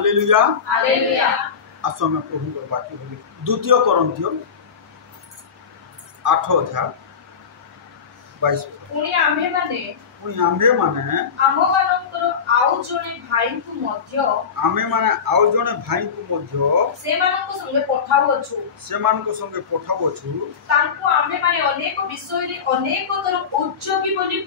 Hallelujah hallelujah. आसो आम प्रभु वाक्य बोली द्वितीय कोरिन्थियो 8 अध्याय 22 पुणी आम्भे माने आमे आउ जणे भाई को मध्य सेमानको संगे पठावछु तांको आम्भे माने अनेक विषय रे अनेक तर उद्योगी बोली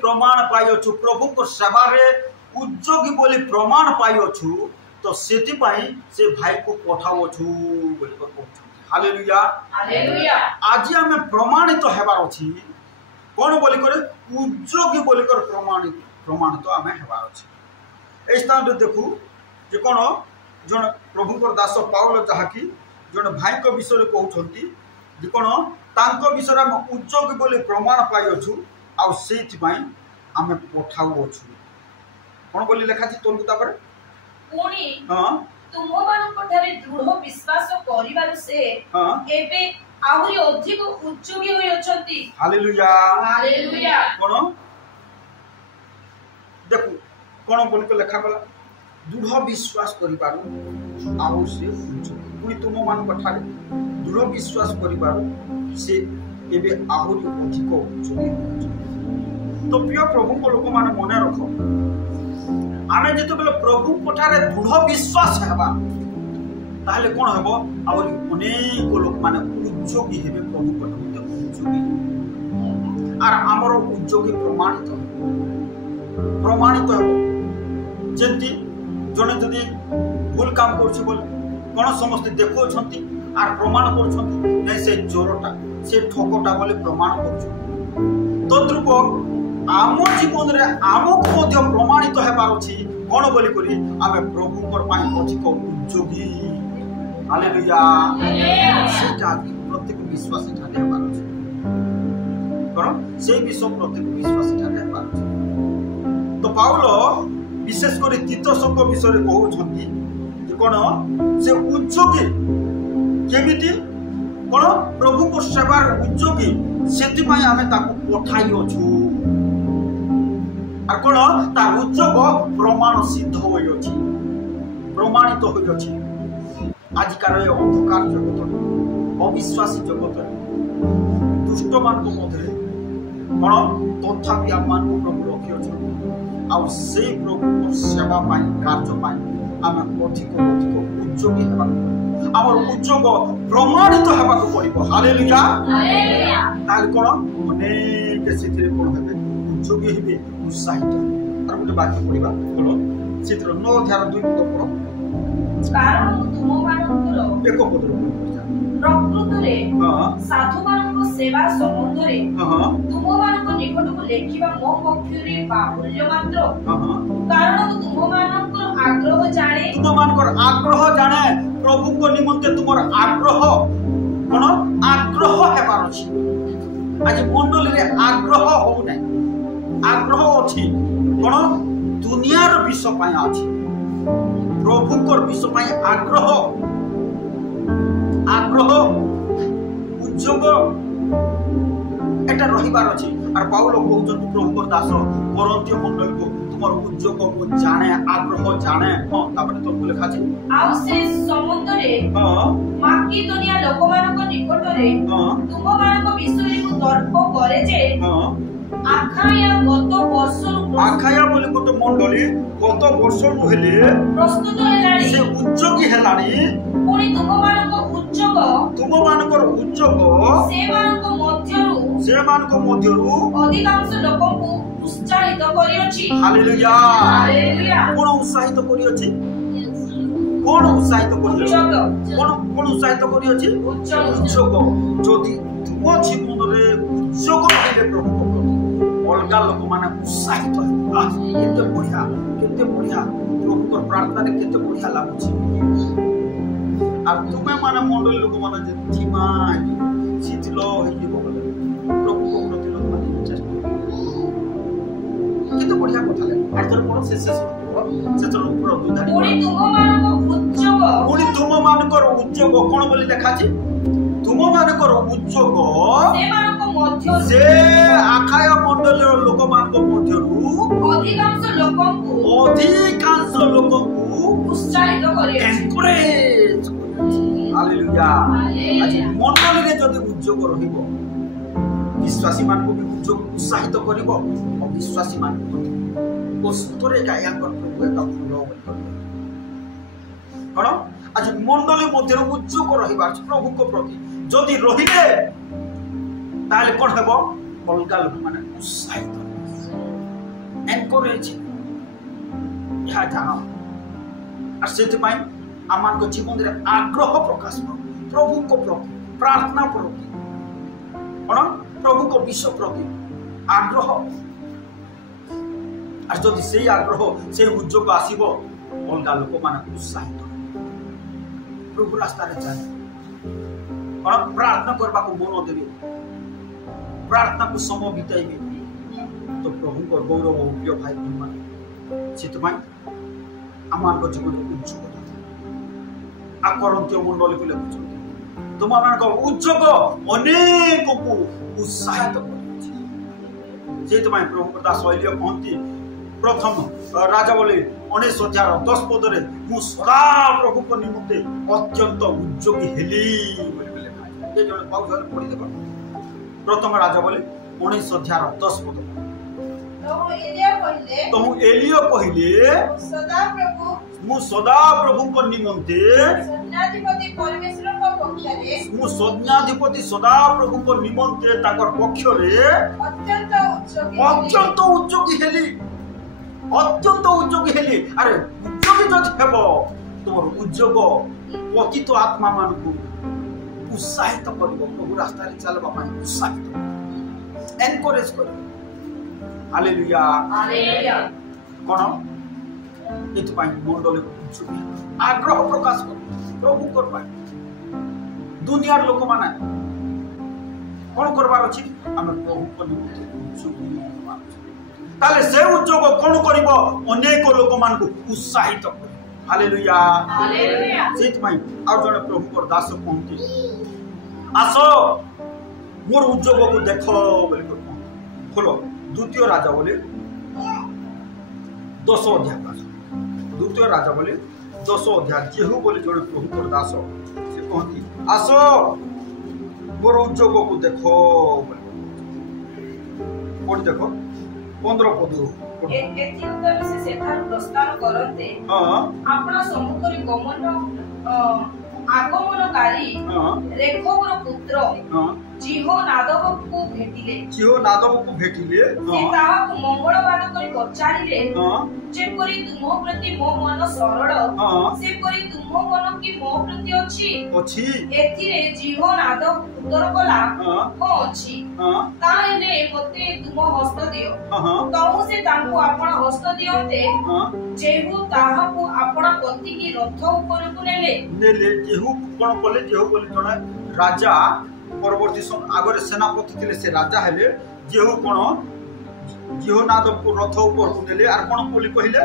प्रमाण पाइछु प्रभु को सेवा रे उद्योगी बोली प्रमाण पाइछु तो सेति पाई से भाई को पठावछु बोली कहछु। Hallelujah hallelujah. आज आम प्रमाणित हेबार अछि कोन बोली करे उद्योगी बोली कर प्रमाणित आम हेबार अछि। ए स्थान रे देखु जे कोन जन प्रभु को दास पाउल जहाकी जन भाई को विषय कहउछंती जे कोन तांको विषय हम उद्योगी बोली प्रमाण पाइछु आ सेति पाई आम पठाउछु कोन बोली लेखा छी तोन तापर पुणी तुमो मानक ठारे दृढ़ विश्वास करिवार से एबे आहुरी अधिक उद्योगी होई अछंती। Hallelujah hallelujah. कोन देखु कोन बोली को लेखा गला दृढ़ विश्वास करिवार आउ से उद्योगी पुणी तुमो मानक ठारे दृढ़ विश्वास करिवार से एबे आहुरी अधिक उद्योगी होई अछंती। तो प्रिय प्रभु को लोक माने मने रखो आमे जेते बेले प्रभु कोठारे दृढ़ विश्वास हेबा ताले कोन हेबो और अनेक लोक माने उद्योगी हेबे प्रभु कोठारे उद्योगी आर हमर उद्योगी प्रमाणित हेबो जेंति जने जदी भूल काम करछि बोल कोन समस्त देखो छंती आर प्रमाण करछंती नै से चोरटा से ठकोटा बोले प्रमाण करछु तद्रूप आम जीवन रे आमको मध्य प्रमाणित हेबार अछि कोन बोली करी आमे प्रभु पर पाई अधिक उद्योगी। हालेलुया सेटा प्रत्येक विश्वास ठाने हेबार अछि करो से विश्व प्रत्येक विश्वास ठाने हेबार अछि। तो पाउल विशेष करी तीतसक विषय रे कहउ छथि जे कोन से उद्योगी केमिति कोन प्रभु को सेवार उद्योगी सेति पई आमे ताको पठाई अछु आर कोन ता उद्योग प्रमाण सिद्ध होई अछि प्रमाणित होई अछि। आजिकार अंधकार जगत अविश्वासी जगत दुष्ट मान को मध्य कोन तथापि आप मान को प्रभु रखि अछि आ से प्रभु को सेवा पाई कार्य पाई आम अधिक उद्योगी हेबा आमर उद्योग प्रमाणित हेबा को पड़िबो। Hallelujah hallelujah. ताल कोन अनेक सिथिरे कोन हेबे उद्योगी हेबे उत्साहित आर गोटे बाकी पड़िबा बोलो चित्र 9 अध्याय 2 पद पढ़ो कारण तुम मानकर एक पद प्रकृत रे साधु मानक सेवा संबंध रे तुम मानक निकट को लेखिबा मो पक्ष रे बाहुल्य मात्र कारण तुम मानकर आग्रह जाने प्रभु को निमंते तुमर आग्रह कोन आग्रह हेबार अछि आज मंडली रे आग्रह हो नै आग्रह अछि कोन दुनियार विषय पाई अछि प्रभु को विषय पाई आग्रह उद्योग एटा रहिबार अछि आर पाउल कहउछन प्रभु को दास कोरिन्थियो मंडल को तुमर उद्योग को जाने आग्रह जाने तापर तो लेखा अछि आउ से संबंध रे माकिदोनिया लोकमानक निकट रे तुम मानक विषय को दर्प करे जे आखाया बोली गोटे मंडली गत वर्ष हेले प्रस्तुत हेलानी से उद्योगी हेलानी पुणी तुम मानक उद्योग से मानक मध्यरु अधिकांश लोक को उत्साहित करी अछि। Hallelujah hallelujah. कोन उत्साहित करी अछि कोन उत्साहित करी कोन उत्साहित करी अछि उद्योग जदि तुम जीवन रे उद्योग हेले प्रभु अलगा लोक माने उत्साहित केते बढ़िया प्रभु को प्रार्थना रे केते बढ़िया लागुछि आ तुमे माने मंडल लोक माने जे धीमा शीतल होई जीवो प्रभु को प्रति लोक माने चेष्टा केते बढ़िया कथा ले आर पढ़ो से ऊपर दुधारी पुणी तुम मानकर उद्योग कोन बोली देखा छी तुम मानकर उद्योग से आखाया मंडल लोक मान को मध्यरु अधिकांश लोक को उत्साहित करे एनकरेज हालेलुया आज मंडली रे जदि उद्योग रहिबो विश्वासी मान को भी उद्योग उत्साहित करिवो अविश्वासी मान को वस्तुरे गाया कर प्रभु एक फलो कोन आज मंडली मध्य उद्योग रहिबा प्रभु को प्रति जदि रहिले ताले कोन हेबो अलगा लोक माने उत्साहित एनकरेज या जानो और से आमान को जीवन रे आग्रह प्रकाश प्रभु को प्रति प्रार्थना प्रति कोन प्रभु को विश्व प्रति आग्रह और जदि से आग्रह से उद्योग आसीबो अलगा लोक माने उत्साहित प्रभु रास्ता रे चले और प्रार्थना करबा को मन देबे प्रार्थना को समय बिताइबे तो प्रभु को गौरव प्रिय भाई मान सेतु आमान को जीवन उद्योग आकरंत्य मंडली को लिखुछन तुम मान को उद्योग अनेक को उत्साहित करछि सेतु प्रभु दास शैली कहती प्रथम राजा बोले 19:10 पदरे मु सदा प्रभु को निमित्ते अत्यंत उद्योगी हेली बोले ये जने पाउजर पढि देबो प्रथम राजा बोले 19:10 पद तो एलियो कहले मु सदा प्रभु को निमित्ते मु सैन्याधिपति सदा प्रभु को निमित्ते ताकर पक्ष रे अत्यंत उद्योगी हेली अरे उद्योगी जदि हेबो तोर उद्योग पतित आत्मा मान को उत्साहित करिवो प्रभु रास्ता रे चलबा पई उत्साहित एनकरेज करिवो हालेलुया कोन एतु पई मंडली को आग्रह प्रकाश कर प्रभु करबा दुनियार लोक माने कोन करबार अछि हम प्रभु को ताले से उद्योग कोन करिवो अनेक लोक मान को उत्साहित कर हालेलुया सेत पई आ जने प्रभु को दास कहंती आसो मोर उद्योग को देखो बोली खोलो द्वितीय राजा बोले 10 अध्याय द्वितीय राजा बोले 10 अध्याय जेहू बोले जोड़े प्रभु को दास से कहती आसो मोर उद्योग को देखो बोली देखो 15 पद एति उत्तर से सेठार प्रस्थान करते आपना सम्मुखरी आगमनकारी रेखोबर पुत्र जिहो नादव को भेटिले से ताहाकु मंगलवाद करी पचारिले जेपरि तुम प्रति मो मन सरल से परि तुम मन की मो प्रति अछि एथिरे जिहो नादव उत्तर कला को अछि ताहेले मते तुम हस्त दियो तहु से तांको आपण हस्त दियोते जेहु ताहाकु आपण पति की रथ ऊपर को नेले जेहु कोन बोले जेहु बोले जणा राजा परवर्ती आगरे सेनापति थिले से राजा हेले जेहु कोन जेहु नादव को रथ ऊपर को नेले आर कोन बोली कहिले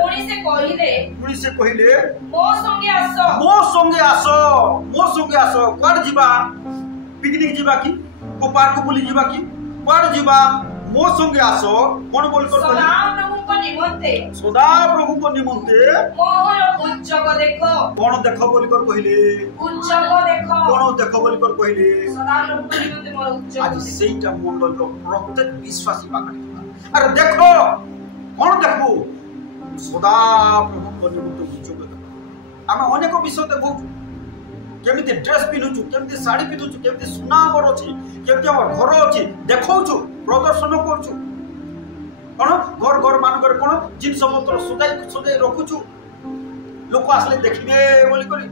पुनी से कहिले मो संगे आसो क्वार जीवा पिकनिक जीवा की को पार्क बुली जीवा की क्वार जीवा मो संगे आसो कोन बोल कर सदा प्रभु को निमंते मोहर उद्योग देखो कोन देखो बोली कर कहिले उद्योग देखो कोन देखो बोली कर कहिले सदा प्रभु को निमंते मोर उद्योग आज सेटा मंडल रो प्रत्येक विश्वासी बाकड़ी अरे देखो कोन देखो सदा प्रभु को निमंते उद्योग देखो आमे अनेक विषय देखो केमिति ड्रेस पिनुछु केमिति साड़ी पिनुछु केमिति सुना हमर अछि केमिति हमर घर अछि देखौछु प्रदर्शन करछु कोन घर मान कर कोन जिन पत्र सजाई रखुछु लोक आसले देखिबे बोली करी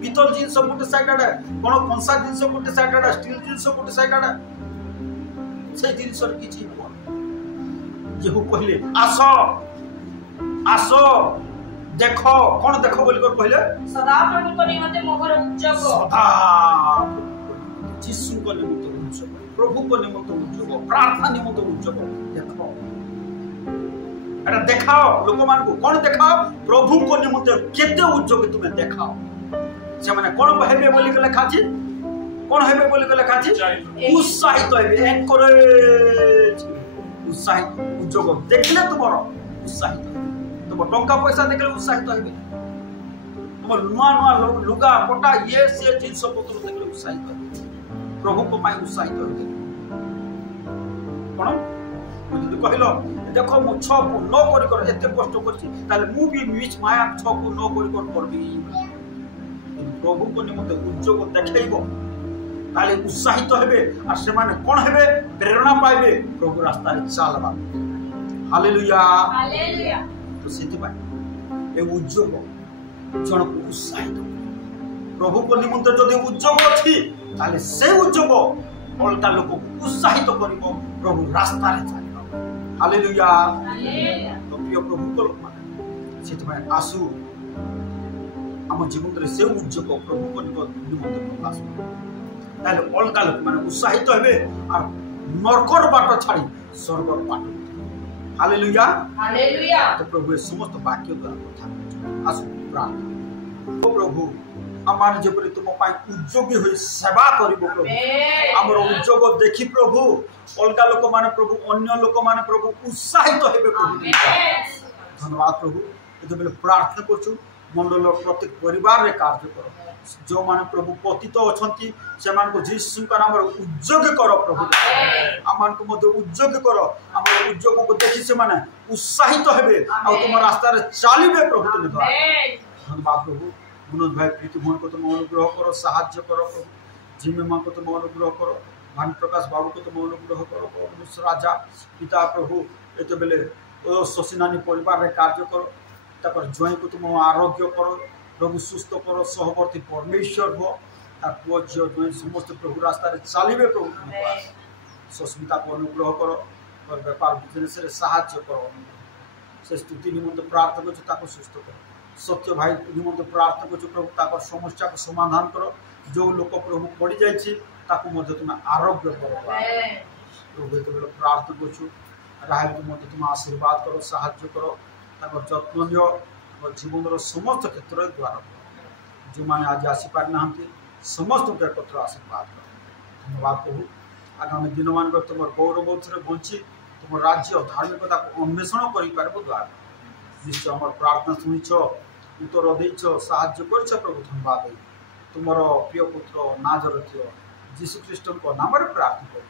पितल जिन सब गोटे साइड आडा कोन कंसा जिन सब गोटे साइड आडा स्टील जिन सब गोटे साइड आडा से जिन सर किछि जेहु कहले आसो देखो कोन देखो बोली कर कहले सदा प्रभु को निमंते मोहर उद्योग सदा यीशु को निमंते उद्योग प्रभु को निमंते उद्योग प्रार्थना निमंते उद्योग देखो एटा देखाओ लोक मान को कोन देखाओ प्रभु को निमंते केते उद्योग तुमे देखाओ से माने कोन हेबे बोली के लिखा छी कोन हेबे बोली के लिखा छी उत्साहित हेबे एनकरेज उत्साहित उद्योग देखले तुमरो उत्साहित तो तुम टंका पैसा देखले उत्साहित हेबे तुम नुआ नुआ लुगा पटा ये से जिनस पत्र देखले उत्साहित हेबे प्रभु को पाई उत्साहित हेबे कोन যদি কহিল দেখো মু ছ কু ন করি কর এতে কষ্ট করছি তাহলে মু বি মিছ মায়া ছ কু ন করি কর করবি প্রভু কো নিমন্তে উদ্যোগ দেখাইব তাহলে উৎসাহিত হবে আর সেমানে কোন হবে প্রেরণা পাইবে প্রভু রাস্তায় চালবা হালেলুয়া হালেলুয়া তো সেতিপাই এই উদ্যোগ জনক উৎসাহিত প্রভু কো নিমন্তে যদি উদ্যোগ আছে তাহলে সেই উদ্যোগ অলটা লোক উৎসাহিত করিব প্রভু রাস্তায় চালিব হালেলুয়া হালেলুয়া তো প্রিয় প্রভু কো লোক মানে সেতিপাই আসু ଆମ ଜୀବନରେ ସେ ଉଦ୍যোଗ ପ୍ରଭୁଙ୍କ ନିମନ୍ତେ ପ୍ରକାଶ ତାହେଲେ ଅଲଗା ଲୋକମାନେ ଉତ୍ସାହିତ ହେବେ ଆଉ ନର୍କର ବାଟ ଛାଡ଼ି ସ୍ୱର୍ଗର ବାଟ ହାଲେଲୁୟା ହାଲେଲୁୟା ତ ପ୍ରଭୁ ଏ ସମସ୍ତ ବାକ୍ୟ ଦ୍ୱାରା କଥା ଆସୁ ପ୍ରାର୍ଥନା ଓ ପ୍ରଭୁ ଆମର ଯେପରି ତୁମ ପାଇଁ ଉଦ୍ଯୋଗୀ ହୋଇ ସେବା କରିବ ପ୍ରଭୁ ଆମର ଉଦ୍ଯୋଗ ଦେଖି ପ୍ରଭୁ ଅଲଗା ଲୋକମାନେ ପ୍ରଭୁ ଅନ୍ୟ ଲୋକମାନେ ପ୍ରଭୁ ଉତ୍ସାହିତ ହେବେ ପ୍ରଭୁ ଧନ୍ୟବାଦ ପ୍ରଭୁ ଯେତେବେଳେ ପ୍ରାର୍ଥନା କରୁଛୁ मंडल प्रत्येक परिवार रे कार्य कर जो माने प्रभु पतित अछंती से मान को जीसु का नाम उद्योग कर प्रभु आमान को मध्य उद्योग कर हमर उद्योग को देखि से माने उत्साहित हेबे आ तुम रास्ता रे चलिबे प्रभु तुम धन्यवाद प्रभु मनोज भाई प्रीति मोहन को तुम अनुग्रह करो सहाय्य करो प्रभु जिम्मे मां को तुम अनुग्रह करो भान प्रकाश बाबू को तुम अनुग्रह करो अनुस राजा पिता प्रभु एते बेले ओ शशिनानी परिवार रे कार्य करो तापर ज्वाई को तुम आरोग्य करो प्रभु सुस्थ करो सहवर्ती परमेश्वर हो तार पुओ झील ज्वाई समस्त प्रभु रास्ता रे चलिबे प्रभु सुस्मिता को अनुग्रह करो और व्यापार बिजनेस रे सहाय्य करो से स्तुति निमंत प्रार्थना करछु ताको सुस्थ करो सत्य भाई निमंत प्रार्थना करछु प्रभु ताको समस्या को समाधान करो जो लोक प्रभु पड़ी जायछि ताको मध्य तुम आरोग्य करो प्रभु तो प्रार्थना करछु राहे तुम मध्य तुम आशीर्वाद करो सहाय्य करो जत्न लियो जीवन समस्त क्षेत्र द्वार जो मैंने आज आसी पारि ना समस्त एकत्र आशीर्वाद कर धन्यवाद प्रभु आगामी दिन मान तुम गौरव बंची तुम राज्य धार्मिकता को अन्वेषण कर द्वार निश्चय आम प्रार्थना शुणीच उत्तर देच साहाय्य कर प्रभु धन्यवाद तुम प्रिय पुत्र नाजर जीशु ख्रीष्ट नाम प्रार्थना कर।